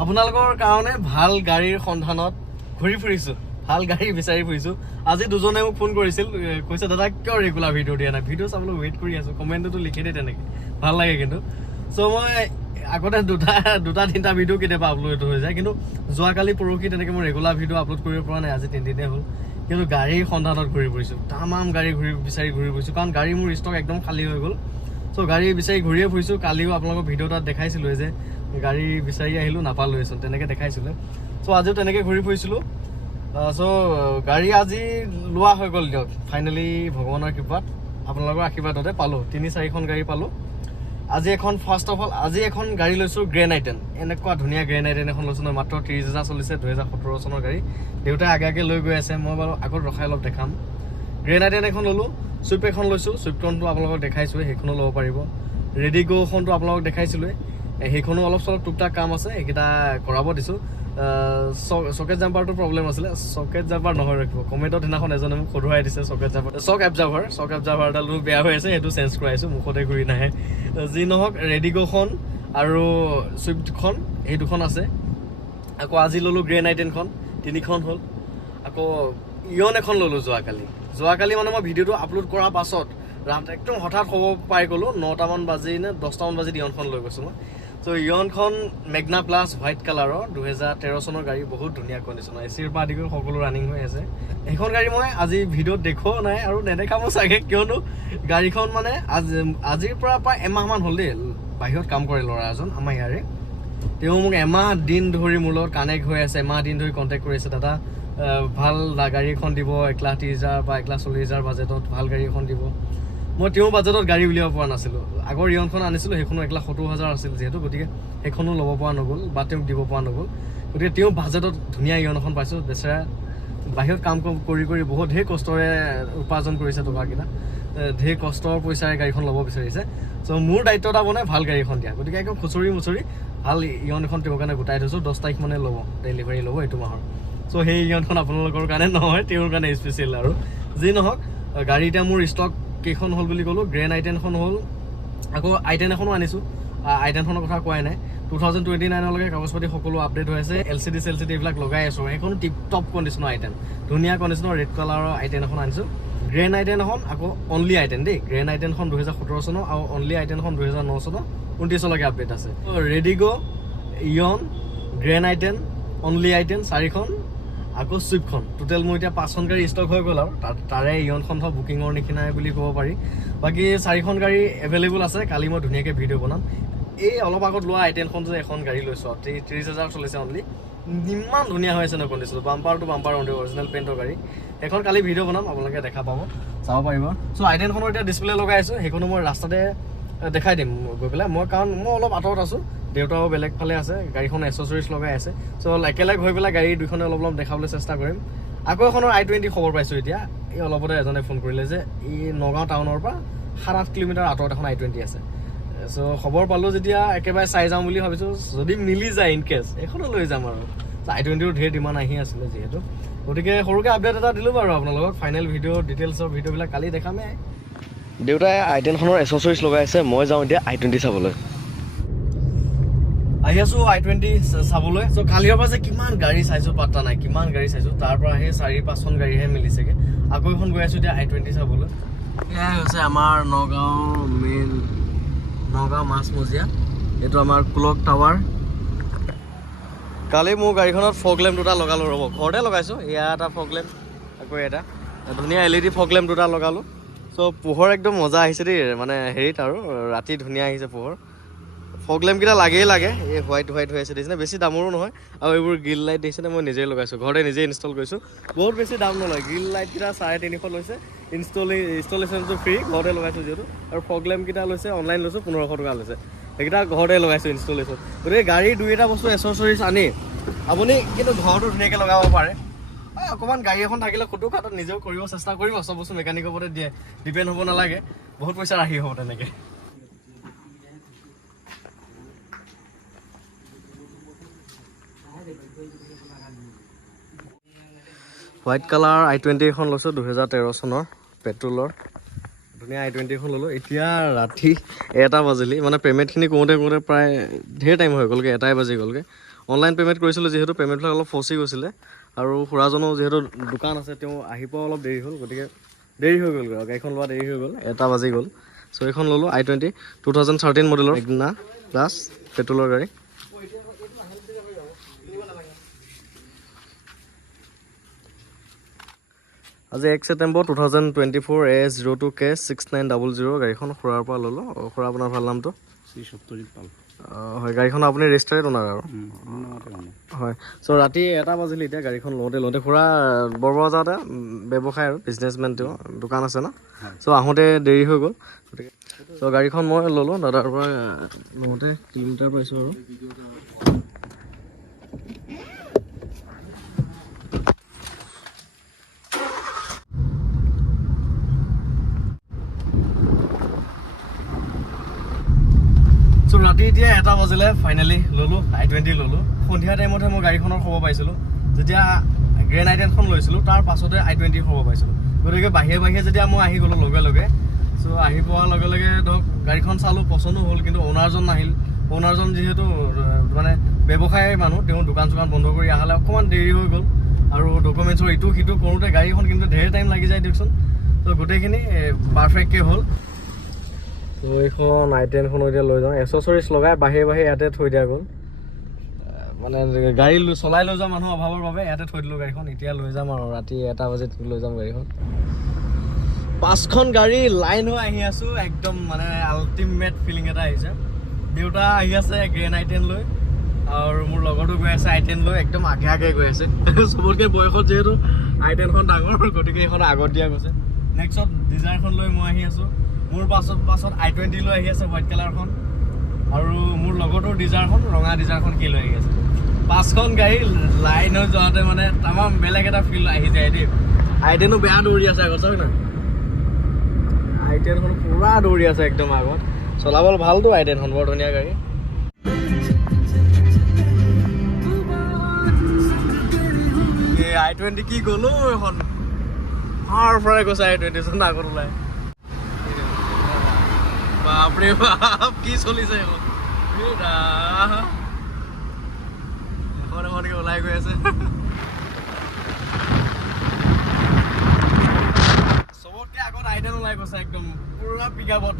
আপোনালোকৰ কাৰণে ভাল গাড়ীৰ সন্ধানত ঘূৰি ফুৰিছোঁ, ভাল গাড়ী বিচাৰি ফুৰিছোঁ। আজি দুজনে মোক ফোন কৰিছিল, কৈছে দাদা কিয় ৰেগুলাৰ ভিডিঅ' দিয়া নাই, ভিডিঅ' চাবলৈ ৱেইট কৰি আছোঁ, কমেণ্টতো লিখি দিয়ে তেনেকৈ, ভাল লাগে কিন্তু। চ' মই আগতে দুটা তিনিটা ভিডিঅ' কেতিয়াবা আপলোড হৈ যায়, কিন্তু যোৱাকালি পৰহি তেনেকৈ মই ৰেগুলাৰ ভিডিঅ' আপলোড কৰিব পৰা নাই, আজি 3 দিনেই হ'ল। কিন্তু গাড়ীৰ সন্ধানত ঘূৰি ফুৰিছোঁ, তামাম গাড়ী বিচাৰি ঘূৰি ফুৰিছোঁ, কাৰণ গাড়ী মোৰ ষ্টক একদম খালী হৈ গ'ল। চ' গাড়ী বিচাৰি ঘূৰিয়ে ফুৰিছোঁ। কালিও আপোনালোকক ভিডিঅ' তাত দেখাইছিলোঁ যে গাড়ী বিচাৰি আহিলোঁ, নাপালোঁৱেচোন, তেনেকৈ দেখাইছিলোঁ। চ' আজিও তেনেকৈ ঘূৰি ফুৰিছিলোঁ। চ' গাড়ী আজি লোৱা হৈ গ'ল দিয়ক, ফাইনেলি ভগৱানৰ কৃপাত আপোনালোকৰ আশীৰ্বাদতে পালোঁ, 3-4খন গাড়ী পালোঁ। আজি এখন ফাৰ্ষ্ট অফ অল আজি এখন গাড়ী লৈছোঁ, গ্ৰেণ্ড আইটেন। এনেকুৱা ধুনীয়া গ্ৰেণ্ড আইটেন এখন লৈছোঁ নহয়, মাত্ৰ 30,000 চলিছে, 2017 চনৰ গাড়ী। দেউতাই আগে লৈ গৈ আছে, মই বাৰু আগত ৰখাই অলপ দেখাম। গ্ৰেণ্ড আইটেন এখন ল'লোঁ, চুইফ্ট এখন লৈছোঁ, চুইফ্টখনটো আপোনালোকক দেখাইছোঁৱে, সেইখনো ল'ব পাৰিব। ৰেডিগ'খনটো আপোনালোকক দেখাইছিলোঁৱে, সেইখনো অলপ চলপ টুকটাক কাম আছে, সেইকেইটা কৰাব দিছোঁ। চকেট জাম্পাৰটো প্ৰব্লেম আছিলে, চকেট জাম্পাৰ নহয় ৰাখিব, কমেণ্টত সেইদিনাখন এজনে মোক সদুৱাই দিছে চকেট জাম্পাৰ, চক এবজাৰ্ভাৰডালো বেয়া হৈ আছে, সেইটো চেঞ্জ কৰাইছোঁ, মুখতে ঘূৰি নাহে। যি নহওক ৰেডিগ'খন আৰু চুইফ্টখন এই দুখন আছে। আকৌ আজি ল'লোঁ গ্ৰেণ্ড আইটেনখন, 3খন হ'ল। আকৌ ইয়ন এখন ল'লোঁ যোৱাকালি মানে মই ভিডিঅ'টো আপলোড কৰাৰ পাছত একদম হঠাৎ খবৰ পাই গ'লোঁ, 9টামান বাজি নে 10টামান বাজিত ইয়নখন লৈ গৈছোঁ মই। চ' ইয়নখন মেগনা প্লাছ হোৱাইট কালাৰৰ 2013 চনৰ গাড়ী, বহুত ধুনীয়া কণ্ডিশ্যনৰ, এচিৰ পৰা আদি কৰি সকলো ৰানিং হৈ আছে। সেইখন গাড়ী মই আজি ভিডিঅ'ত দেখুৱাও নাই আৰু নেদেখাব চাগে, কিয়নো গাড়ীখন মানে আজিৰ পৰা প্ৰায় এমাহমান হ'ল দেই, বাহিৰত কাম কৰে ল'ৰা এজন আমাৰ ইয়াৰে। তেওঁ মোক এমাহ দিন ধৰি মোৰ লগত কানেক্ট হৈ আছে, এমাহ দিন ধৰি কণ্টেক্ট কৰি আছে, দাদা ভাল গাড়ী এখন দিব, 1,30,000 বা 1,40,000 বাজেটত ভাল গাড়ী এখন দিব। মই তেওঁৰ বাজেটত গাড়ী উলিয়াব পৰা নাছিলোঁ। আগৰ ইয়নখন আনিছিলোঁ, সেইখনো 1,70,000 আছিল যিহেতু, গতিকে সেইখনো ল'ব পৰা নগ'ল বা তেওঁক দিব পৰা নগ'ল। গতিকে তেওঁ বাজেটত ধুনীয়া ইয়ন এখন পাইছোঁ। বেচেৰা বাহিৰত কাম কৰি বহুত ঢেৰ কষ্টৰে উপাৰ্জন কৰিছে টকাকেইটা, ঢেৰ কষ্টৰ পইচাৰে গাড়ীখন ল'ব বিচাৰিছে। চ' মোৰ দায়িত্ব এটা বনাই ভাল গাড়ী এখন দিয়া, গতিকে একদম খুচৰি মুচৰি ভাল ইয়ন এখন তেওঁৰ কাৰণে গোটাই থৈছোঁ। 10 তাৰিখ মানে ল'ব, ডেলিভাৰী ল'ব এইটো মাহৰ। চ' সেই ইয়নখন আপোনালোকৰ কাৰণে নহয়, তেওঁৰ কাৰণে স্পেচিয়েল। আৰু যি নহওক গাড়ী এতিয়া মোৰ ষ্টক কেইখন হ'ল বুলি ক'লোঁ, গ্ৰেণ্ড আইটেনখন হ'ল, আকৌ আইটেন এখনো আনিছোঁ। আইটেনখনৰ কথা কোৱাই নাই, 2029লৈকে কাগজ পাতি সকলো আপডেট হৈ আছে, LCD এইবিলাক লগাই আছোঁ। সেইখনো টিপ টপ কণ্ডিশ্যনৰ আইটেন, ধুনীয়া কণ্ডিশ্যনৰ ৰেড কালাৰৰ আইটেন এখন আনিছোঁ। গ্ৰেণ্ড আইটেন এখন, আকৌ অনলি আইটেন দেই, গ্ৰেণ্ড আইটেনখন 2017 চনৰ আৰু অনলি আইটেনখন 2009 চনৰ 29লৈকে আপডেট আছে। Redigo', Eon, Grand i ten, only i ten 4খন, আকৌ চুইফ্টখন, টোটেল মোৰ এতিয়া 5খন গাড়ী ষ্টক হৈ গ'ল। আৰু তাৰে ইয়নখন ধৰক বুকিঙৰ নিচিনাই বুলি ক'ব পাৰি। বাকী 4খন গাড়ী এভেইলেবল আছে, কালি মই ধুনীয়াকৈ ভিডিঅ' বনাম। এই অলপ আগত লোৱা আইটেনখন যে এখন গাড়ী লৈছোঁ, 30,000 চলিছে অনলি, ইমান ধুনীয়া হৈ আছে ন condition, bumper to bumper original পেইণ্টৰ গাড়ী। এখন কালি ভিডিঅ' বনাম, আপোনালোকে দেখা পাব, চাব পাৰিব। চ' আইটেনখনৰ এতিয়া ডিছপ্লে লগাই আছোঁ, সেইখনো মই ৰাস্তাতে দেখাই দিম গৈ পেলাই। কাৰণ মই অলপ আঁতৰত আছোঁ, দেউতাও বেলেগ ফালে আছে, গাড়ীখন এচেছৰিজ লগাই আছে। চ' একেলগ হৈ পেলাই গাড়ী দুইখনে অলপ দেখাবলৈ চেষ্টা কৰিম। আকৌ এখনৰ I-20 খবৰ পাইছোঁ এতিয়া, এই অলপতে এজনে ফোন কৰিলে যে এই নগাঁও টাউনৰ পৰা 7-8 কিলোমিটাৰ আঁতৰত এখন I-20 আছে। চ' খবৰ পালোঁ যেতিয়া একেবাৰে চাই যাওঁ বুলি ভাবিছোঁ, যদি মিলি যায় ইনকেছ এইখনো লৈ যাম। আৰু I-20ৰ ঢেৰ ডিমাণ্ড আহি আছিলে যিহেতু, গতিকে সৰুকৈ আপডেট এটা দিলোঁ বাৰু আপোনালোকক। ফাইনেল ভিডিঅ' ডিটেইলছৰ ভিডিঅ'বিলাক কালি দেখামেই। দেউতাই I-10খনৰ এচেছৰিজ লগাই আছে, মই যাওঁ এতিয়া I-20 চাবলৈ। আহি আছোঁ I-20 চাবলৈ। চ' কালিৰ পৰা যে কিমান গাড়ী চাইছোঁ পাত্তা নাই, কিমান গাড়ী চাইছোঁ, তাৰ পৰা সেই 4-5খন গাড়ীহে মিলিছেগৈ। আকৌ এখন গৈ আছোঁ এতিয়া I-20 চাবলৈ। এয়াই হৈছে আমাৰ নগাঁও মাছমজিয়া, এইটো আমাৰ ক্লক টাৱাৰ। কালি মোৰ গাড়ীখনত ফগ লেম্প দুটা লগালোঁ, ৰ'ব ঘৰতে লগাইছোঁ। এয়া এটা ফগ লেম্প, আকৌ এটা ধুনীয়া LED ফগ লেম্প দুটা লগালোঁ। চ' পোহৰ একদম মজা আহিছে দেই, মানে হেৰিত আৰু ৰাতি ধুনীয়া আহিছে পোহৰ। ফগ লেম্পকেইটা লাগেই লাগে, এই হোৱাইট হৈ আছে দেখিছেনে, বেছি দামৰো নহয়। আৰু এইবোৰ গ্ৰিল লাইট দেখিছেনে, মই নিজেই লগাইছোঁ, ঘৰতে নিজেই ইনষ্টল কৰিছোঁ। বহুত বেছি দাম নলয়, গ্ৰিল লাইটকেইটা 350 লৈছে, ইনষ্টলেশ্যনটো ফ্ৰী, ঘৰতে লগাইছোঁ যিহেতু। আৰু ফগ লেম্পকেইটা লৈছে, অনলাইন লৈছোঁ 1500 টকা লৈছে, সেইকেইটা ঘৰতে লগাইছোঁ ইনষ্টলেশ্যন। গতিকে গাড়ী 2-এটা বস্তু এচেছৰিজ আনি আপুনি কিন্তু ঘৰতো ধুনীয়াকৈ লগাব পাৰে। অকণমান গাড়ী এখন থাকিলে খুটো খাটত নিজেও কৰিব চেষ্টা কৰিব, চব বস্তু মেকানিকৰ ওপৰতে ডিপেণ্ড হ'ব নালাগে, বহুত পইচা ৰাহি হ'ব তেনেকৈ। হোৱাইট কালাৰ I-20 এখন লৈছোঁ, 2013 চনৰ পেট্ৰলৰ ধুনীয়া I-20 এখন ল'লোঁ। এতিয়া ৰাতি 1টা বাজিলি, মানে পে'মেণ্টখিনি কৰোঁতে প্ৰায় ঢেৰ টাইম হৈ গ'লগৈ, 1টাই বাজি গ'লগৈ। অনলাইন পে'মেণ্ট কৰিছিলোঁ যিহেতু পে'মেণ্টবিলাক অলপ ফচি গৈছিলে আৰু খুৰাজনো যিহেতু দোকান আছে তেওঁ আহি পোৱা অলপ দেৰি হ'ল গতিকে দেৰি হৈ গ'ল আৰু গাড়ীখন লোৱা দেৰি হৈ গ'ল 1টা বাজি গ'ল চ' এইখন ল'লোঁ i20 2013 মডেলৰ মেগনা প্লাছ পেট্ৰলৰ গাড়ী আজি 1 ছেপ্টেম্বৰ 2024 AS02K 6900 গাড়ীখন খুৰাৰ পৰা ল'লোঁ খুৰা আপোনাৰ ভাল নামটো হয় গাড়ীখন আপুনি ৰেজিষ্টাৰ্ড অনাৰ আৰু হয় চ' ৰাতি 1টা বাজিলে এতিয়া গাড়ীখন লওঁতে খুৰা বৰবৰা যাওঁতে ব্যৱসায় আৰু বিজনেছমেন তেওঁ দোকান আছে ন চ' আহোঁতে দেৰি হৈ গ'ল গতিকে চ' গাড়ীখন মই ল'লোঁ দাদাৰ পৰা লওঁতে কিলোমিটাৰ পাইছোঁ আৰু ৰাতি এতিয়া 1টা বাজিলে ফাইনেলি ল'লোঁ i20 ল'লোঁ সন্ধিয়া টাইমতহে মই গাড়ীখনৰ খবৰ পাইছিলোঁ যেতিয়া গ্ৰেণ্ড i10খন লৈছিলোঁ তাৰ পাছতে i20 খবৰ পাইছিলোঁ গতিকে বাহিৰে যেতিয়া মই আহি গ'লোঁ লগে চ' আহি পোৱাৰ লগে ধৰক গাড়ীখন চালোঁ পচন্দো হ'ল কিন্তু অ'নাৰজন নাহিল অ'নাৰজন যিহেতু মানে ব্যৱসায়ী মানুহ তেওঁ দোকান চোকান বন্ধ কৰি আহালে অকণমান দেৰি হৈ গ'ল আৰু ডকুমেণ্টছৰ ইটো সিটো কৰোঁতে গাড়ীখন কিন্তু ঢেৰ টাইম লাগি যায় দিয়কচোন ত' গোটেইখিনি পাৰফেক্টকৈ হ'ল ত' এইখন i10খন এতিয়া লৈ যাওঁ এচেছৰিজ লগাই বাহিৰে ইয়াতে থৈ দিয়া গ'ল মানে গাড়ী চলাই লৈ যোৱা মানুহ অভাৱৰ বাবে ইয়াতে থৈ দিলোঁ গাড়ীখন এতিয়া লৈ যাম আৰু ৰাতি 1টা বাজিত লৈ যাম গাড়ীখন 5খন গাড়ী লাইন হৈ আহি আছোঁ একদম মানে আল্টিমেট ফিলিং এটা আহিছে দেউতা আহি আছে গ্ৰেণ্ড i10 লৈ আৰু মোৰ লগতো গৈ আছে i10 লৈ একদম আগে গৈ আছে চবতকৈ বয়সত যিহেতু i10খন ডাঙৰ গতিকে এইখন আগত দিয়া গৈছে নেক্সটত ডিজায়াৰখন লৈ মই আহি আছোঁ মোৰ পাছত i20 লৈ আহি আছে হোৱাইট কালাৰখন আৰু মোৰ লগতো ডিজায়াৰখন ৰঙা ডিজায়াৰখন কি লৈ আহি আছে 5খন গাড়ী লাইন হৈ যোৱাতে মানে তামাম বেলেগ এটা ফিল আহি যায় দেই i10ও বেয়া দৌৰি আছে আগত চাওক নহয় i10খন পুৰা দৌৰি আছে একদম আগত চলাবলৈ ভালতো i10খন বৰ ধুনীয়া গাড়ী i20 কি গ'লো এখন ফাৰ ফৰাই গৈছে i20 চোন আগত ওলাই বাপৰে বাপ কি চলিছে এখন এখনকে ওলাই গৈ আছে চবতকৈ আগত i10 ওলাই গৈছে একদম পুৰা পিক আপত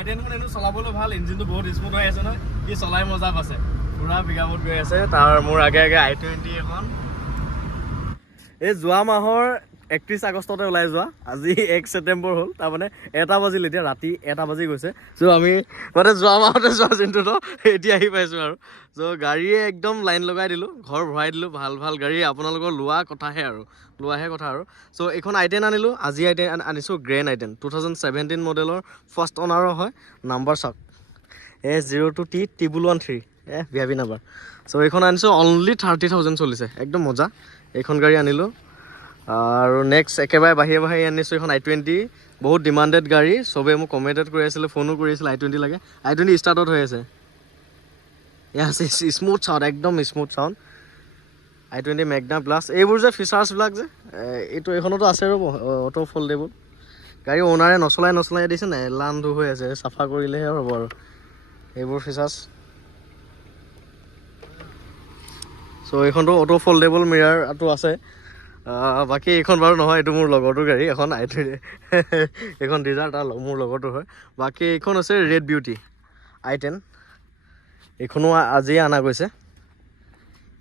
i10খন এনেও চলাবলৈ ভাল ইঞ্জিনটো বহুত স্মুথ হৈ আছে নহয় কি চলাই মজা পাইছে পুৰা পিক আপত গৈ আছে তাৰ মোৰ আগে i20 এখন এই যোৱা মাহৰ 31 আগষ্টতে ওলাই যোৱা আজি 1 ছেপ্টেম্বৰ হ'ল তাৰমানে 1টা বাজিল এতিয়া ৰাতি 1টা বাজি গৈছে চ' আমি মানে যোৱা মাহতে যোৱা চিন্তুটো এতিয়া আহি পাইছোঁ আৰু চ' গাড়ীয়ে একদম লাইন লগাই দিলোঁ ঘৰ ভৰাই দিলোঁ ভাল গাড়ী আপোনালোকৰ লোৱাহে কথা আৰু চ' এইখন i10 আনিলোঁ আজি i10 আনিছোঁ গ্ৰেণ্ড i10 2017 মডেলৰ ফাৰ্ষ্ট অনাৰৰ হয় নাম্বাৰ চাওক AS02T 113 ভিআইপি নাম্বাৰ চ' এইখন আনিছোঁ অনলি 30,000 চলিছে একদম মজা এইখন গাড়ী আনিলোঁ আৰু নেক্সট একেবাৰে বাহিৰে আনিছোঁ এখন i20 বহুত ডিমাণ্ডেড গাড়ী চবে মোক কমেণ্টেড কৰি আছিলে ফোনো কৰি আছিলে i20 লাগে i20 ষ্টাৰ্টত হৈ আছে স্মুথ চাউণ্ড একদম smooth sound i20 Magna plus এইবোৰ যে ফিচাৰ্ছবিলাক যে এইখনতো আছে ৰ'ব অটো ফল্ডেবল গাড়ী অ'নাৰে নচলাই দিছে নাই লান্ধু হৈ আছে চাফা কৰিলেহে হ'ব আৰু এইবোৰ ফিচাৰ্ছ চ' এইখনতো অটো ফল্ডেবল মিৰাৰটো আছে বাকী এইখন বাৰু নহয় এইটো মোৰ লগৰটোৰ গাড়ী এখন i20 এইখন ডিজাৰ তাৰ মোৰ লগৰটোৰ হয় বাকী এইখন হৈছে ৰেড বিউটি i10 এইখনো আজি অনা গৈছে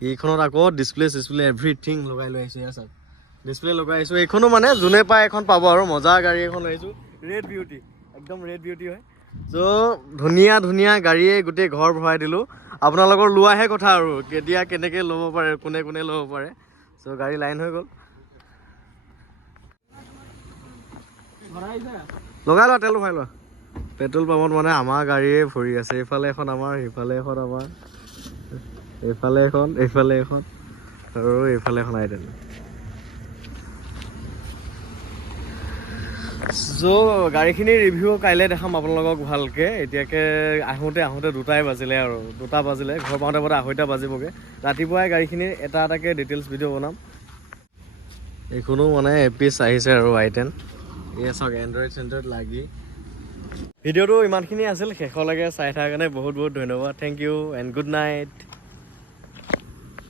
এইখনত আকৌ ডিছপ্লে এভৰিথিং লগাই লৈ আহিছোঁ ইয়াৰ চাওক ডিছপ্লে লগাই আহিছোঁ এইখনো মানে যোনে পায় এখন পাব আৰু মজা গাড়ী এখন আহিছোঁ ৰেড বিউটি একদম ৰেড বিউটি হয় চ' ধুনীয়া গাড়ীয়ে গোটেই ঘৰ ভৰাই দিলোঁ আপোনালোকৰ লোৱাহে কথা আৰু কেতিয়া কেনেকৈ ল'ব পাৰে কোনে ল'ব পাৰে চ' গাড়ী লাইন হৈ গ'ল লগাই লোৱা তেল ভৰাই লোৱা পেট্ৰল পাম্পত মানে আমাৰ গাড়ীয়ে ভৰি আছে এইফালে এখন আমাৰ সেইফালে এখন আমাৰ এইফালে এখন আৰু এইফালে এখন i10 চ' গাড়ীখিনিৰ ৰিভিউ কাইলৈ দেখাম আপোনালোকক ভালকৈ এতিয়াকৈ আহোঁতে 2টাই বাজিলে আৰু 2টা বাজিলে ঘৰ পাওঁতে 2:30 বাজিবগৈ ৰাতিপুৱাই গাড়ীখিনিৰ এটাকৈ ডিটেইলছ ভিডিঅ' বনাম এইখনো মানে এপিচ আহিছে আৰু i10 এয়া চাওক এণ্ড্ৰইড লাগি ভিডিঅ'টো ইমানখিনি আছিল শেষলৈকে চাই থকাৰ কাৰণে বহুত ধন্যবাদ thank you and good night